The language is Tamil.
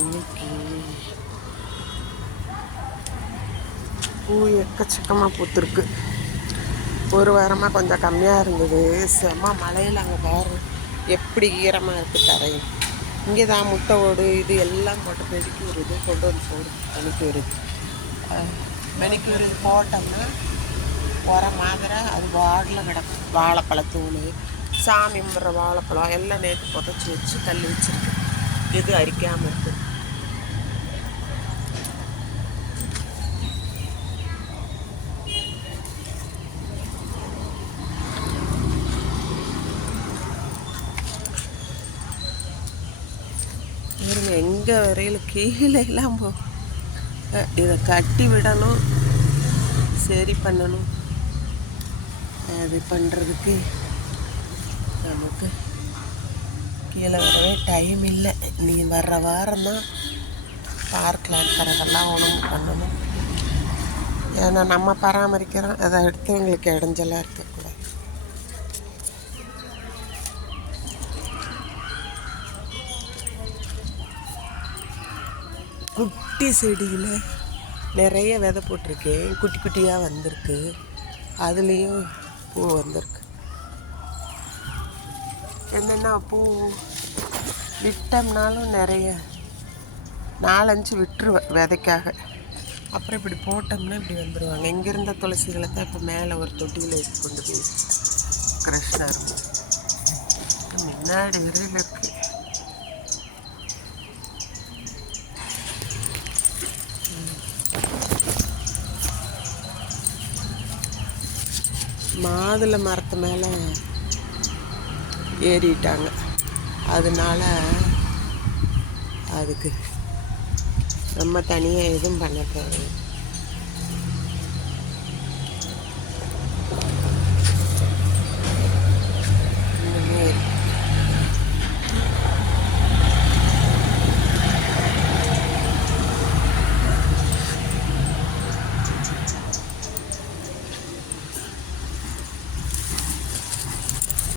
இன்னைக்கு பூ எக்கச்சக்கமாக பூத்துருக்கு. ஒரு வாரமாக கொஞ்சம் கம்மியாக இருந்தது. செம்ம மழையில் அங்கே பாரு எப்படி ஈரமாக இருக்குது தரையும். இங்கே தான் முட்டை ஓடு இது எல்லாம் போட்டு மெடிக்கு வருது, கொண்டு வந்து போடு மெனிக்கு வருது. மெனிக்கு வருது போட்டோம்னா உரம் மாதிரி அது வாடில் கிடக்கும். வாழைப்பழத்தூள், சாமி கும்பிட்ற வாழைப்பழம் எல்லாம் நேற்று புதைச்சி வச்சு தள்ளி வச்சுருக்கு. எது அரிக்காமல் இருக்குது. இருங்க எங்கே வரையில் கீழேலாம் போ. இதை கட்டி விடணும், சரி பண்ணணும். அது பண்ணுறதுக்கு நமக்கு கீழே வரவே டைம் இல்லை. நீ வர்ற வாரம் தான் பார்க்கில் இருக்கிறதெல்லாம் ஒழுங்கு பண்ணணும். ஏன்னா நம்ம பராமரிக்கிறோம், அதை அடுத்தவங்களுக்கு இடைஞ்சலாக இருக்கக்கூடாது. குட்டி செடியில் நிறைய விதை போட்டிருக்கேன், குட்டி குட்டியாக வந்திருக்கு. அதுலேயும் பூ வந்திருக்கு. என்னென்னா பூ விட்டோம்னாலும் நிறைய 4-5 விட்டுருவேன் விதைக்காக. அப்புறம் இப்படி போட்டோம்னா இப்படி வந்துடுவாங்க. இங்கே இருந்த துளசிகளை தான் இப்போ மேலே ஒரு தொட்டியில் எடுத்து கொண்டு போய் கிருஷ்ணர் முன்னாடி வரையில் இருக்குது. மாதுளை மரத்து மேலே ஏறிட்டாங்க. அதனால அதுக்கு நம்ம தனியாக எதுவும் பண்ண தேவையில்லை.